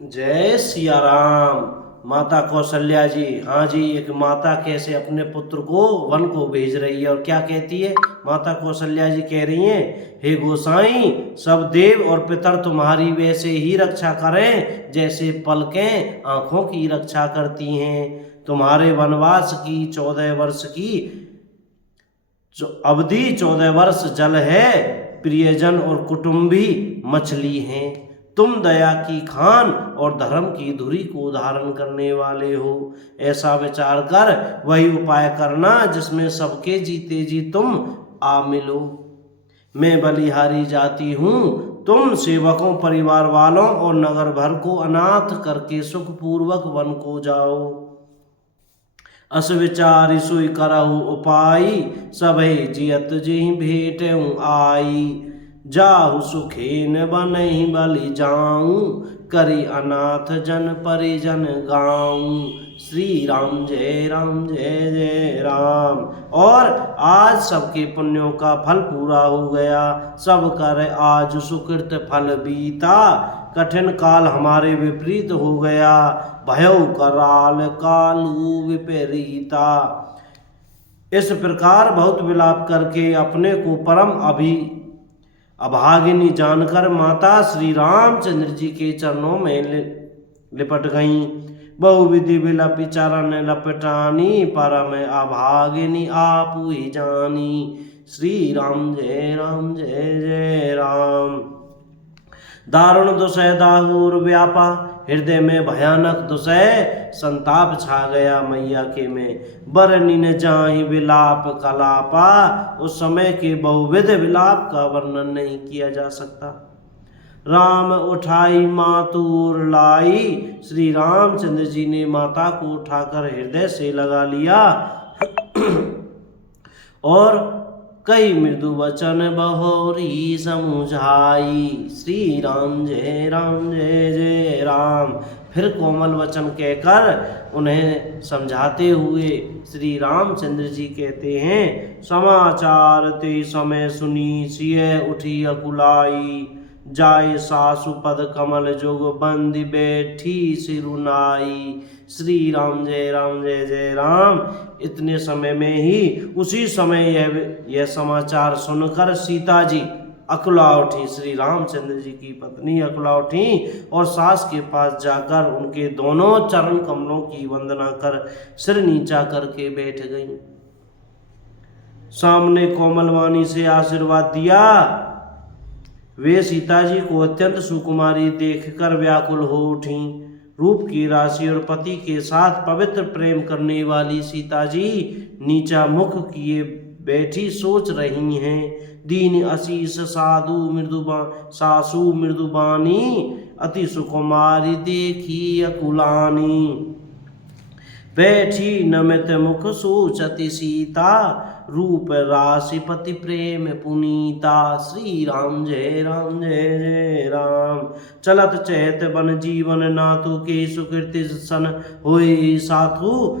जय सिया राम। माता कौशल्या जी, हाँ जी, एक माता कैसे अपने पुत्र को वन को भेज रही है और क्या कहती है। माता कौशल्या जी कह रही हैं, हे गोसाई, सब देव और पितर तुम्हारी वैसे ही रक्षा करें जैसे पलकें आंखों की रक्षा करती हैं। तुम्हारे वनवास की 14 वर्ष की अवधि 14 वर्ष जल है, प्रियजन और कुटुंबी मछली हैं। तुम दया की खान और धर्म की धुरी को धारण करने वाले हो। ऐसा विचार कर वही उपाय करना जिसमें सबके जीते जी तुम आ मिलो। मैं बलिहारी जाती हूँ, तुम सेवकों, परिवार वालों और नगर भर को अनाथ करके सुखपूर्वक वन को जाओ। अस विचार सोई करहु उपाई, सभे जियत जेहि भेटहु आई। जाहु सुखेन बनहि बलि जाऊं, करी अनाथ जन परिजन गाऊं। श्री राम जय राम जय जय राम। और आज सबके पुण्यों का फल पूरा हो गया, सब कर आज सुकृत फल बीता। कठिन काल हमारे विपरीत हो गया, भयउ कराल कालू विपरीता। इस प्रकार बहुत विलाप करके अपने को परम अभागिनी जानकर माता श्री रामचंद्र जी के चरणों में लिपट गईं। बहुविधि विलपि चरण लपटानी, परम अभागिनी आप ही जानी। श्री राम जय जय राम। दारुण दुसह दाहुर व्यापा, हृदय में भयानक दुसह संताप छा गया मैया के में। बरनी न जाहि विलाप कलापा, उस समय के बहुविध विलाप का वर्णन नहीं किया जा सकता। राम उठाई मातूर लाई, श्री रामचंद्र जी ने माता को उठाकर हृदय से लगा लिया और कई मृदु वचन बहोरी समुझाई। श्री राम जय जय राम। फिर कोमल वचन कहकर उन्हें समझाते हुए श्री रामचंद्र जी कहते हैं, समाचार ते समय सुनी सिय उठी अकुलाई। जाय सासु पद कमल जोग बंदी बैठी सिरुनाई। श्री राम जय जय राम। इतने समय में ही, उसी समय यह समाचार सुनकर सीता जी अकुला उठी। श्री रामचंद्र जी की पत्नी अकुला उठी और सास के पास जाकर उनके दोनों चरण कमलों की वंदना कर सिर नीचा करके बैठ गईं। सामने कोमलवाणी से आशीर्वाद दिया। वे सीता जी को अत्यंत सुकुमारी देखकर व्याकुल हो उठी। रूप की राशि और पति के साथ पवित्र प्रेम करने वाली सीता जी नीचा मुख किए बैठी सोच रही हैं। दीन आशीष सासु मृदुबानी, अति सुकुमारी देखी अकुलानी। बैठी नमित मुख सोचति सीता, रूप राशि पति प्रेम पुनीता। श्री राम जय जय राम। चलत चैत बन जीवन नातु, के सुकृति सन होए साधु।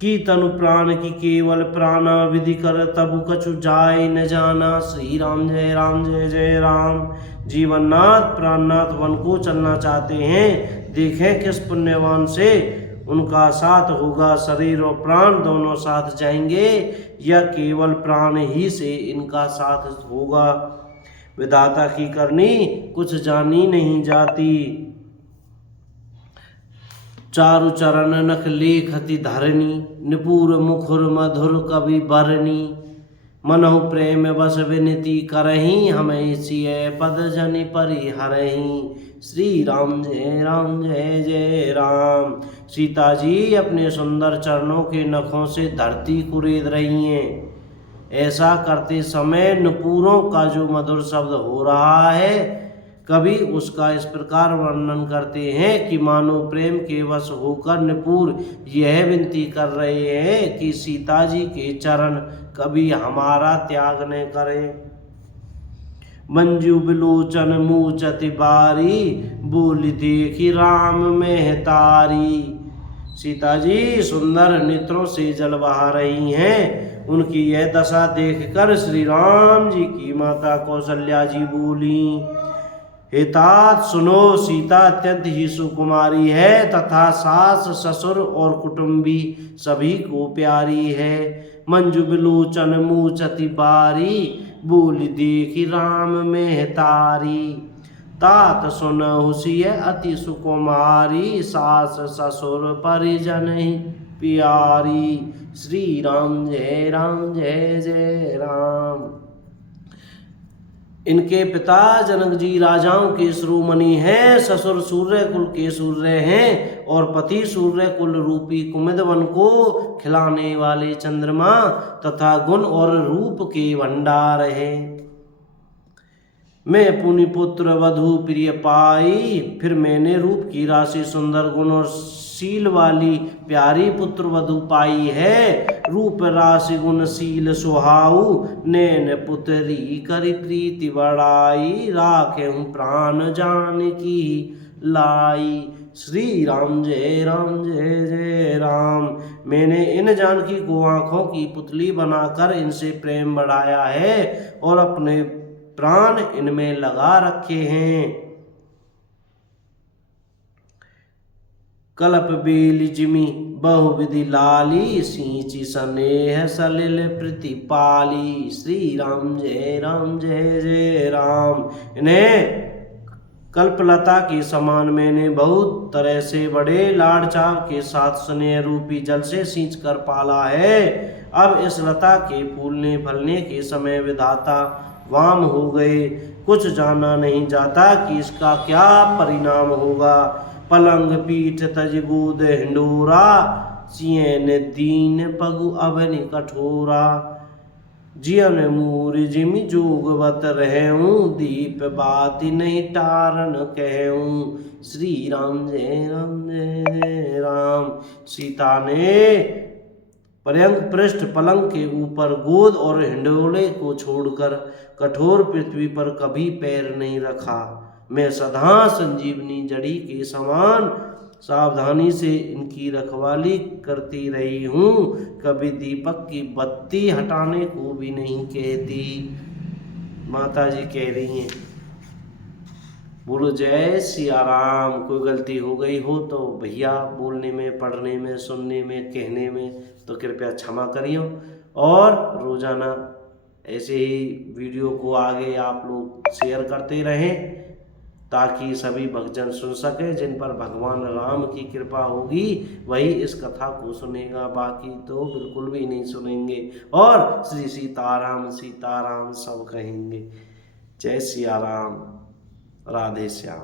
की तनु प्राण की केवल प्राणा, विधि कर तबु कछु जाय न जाना। श्री राम जय जय राम। जीवननाथ प्राणनाथ वन को चलना चाहते हैं, देखें किस पुण्यवान से उनका साथ होगा। शरीर और प्राण दोनों साथ जाएंगे या केवल प्राण ही से इनका साथ होगा। विधाता की करनी कुछ जानी नहीं जाती। चारु चरण नख लेखति धरनी, निपुर मुखुर मधुर कवि बरनी। मनहु प्रेम बस विनती करहीं, हमें सिय पद जनि परिहरहीं। श्री राम जय जय राम। सीता जी अपने सुंदर चरणों के नखों से धरती कुरेद रही हैं। ऐसा करते समय नुपुरों का जो मधुर शब्द हो रहा है, कभी उसका इस प्रकार वर्णन करते हैं कि मानो प्रेम के वश होकर नुपुर यह विनती कर रहे हैं कि सीता जी के चरण कभी हमारा त्याग न करें। मंजू बिलोचन मूचति बारी, बोली देखी राम मेहतारी। सीता जी सुंदर नेत्रों से जल बहा रही हैं। उनकी यह दशा देखकर श्री राम जी की माता कौशल्या जी बोली, हे तात सुनो, सीता अत्यंत ही सुकुमारी है तथा सास ससुर और कुटुंबी सभी को प्यारी है। मंजु बिलोचन मूचति बारी, बोल देखी राम में तारी। तात सुनहु सिय अति सुकुमारी, सास ससुर परिजन ही प्यारी। श्री राम जय जय राम। इनके पिता जनक जी राजाओं के शिरोमणि हैं, ससुर सूर्य कुल के सूर्य हैं और पति सूर्य कुल रूपी कुमुद वन को खिलाने वाले चंद्रमा तथा गुण और रूप के भंडार हैं। मैं पुनि पुत्र वधु प्रिय पाई, फिर मैंने रूप की राशि सुंदर गुण और शील वाली प्यारी पुत्र वधु पाई है। रूप राशि गुण शील सुहाऊ, नैन पुत्री करी प्रीति बढ़ाई, राखे हूँ प्राण जानकी लाई। श्री राम जय जय राम। मैंने इन जानकी को आंखों की पुतली बनाकर इनसे प्रेम बढ़ाया है और अपने प्राण इनमें लगा रखे हैं। कल्प बेली जिमी बहुविधि लाली, सींची स्नेह सलिल प्रतिपाली। श्री राम जय जय राम। इन्हें कल्पलता के समान मैंने बहुत तरह से बड़े लाड़ चाव के साथ स्नेह रूपी जल से सींच कर पाला है। अब इस लता के फूलने फलने के समय विधाता वाम हो गए, कुछ जाना नहीं जाता कि इसका क्या परिणाम होगा। पलंग पीठ तज गोद हिंडोरा, सियन दीन पगु अभनि कठोरा। जियन मूर जिमि जोगवत रहूं, दीप बाति नहीं टारन कहूं। श्री राम जय राम। सीता ने पर्यंक पृष्ठ पलंग के ऊपर गोद और हिंडोले को छोड़कर कठोर पृथ्वी पर कभी पैर नहीं रखा। मैं सदा संजीवनी जड़ी के समान सावधानी से इनकी रखवाली करती रही हूँ, कभी दीपक की बत्ती हटाने को भी नहीं कहती। माता जी कह रही हैं। बोलो जय सिया राम। कोई गलती हो गई हो तो भैया बोलने में, पढ़ने में, सुनने में, कहने में तो कृपया क्षमा करियो। और रोजाना ऐसे ही वीडियो को आगे आप लोग शेयर करते रहें ताकि सभी भक्तजन सुन सके। जिन पर भगवान राम की कृपा होगी वही इस कथा को सुनेगा, बाकी तो बिल्कुल भी नहीं सुनेंगे और श्री सीताराम सीताराम सब कहेंगे। जय सिया राम। राधे श्याम।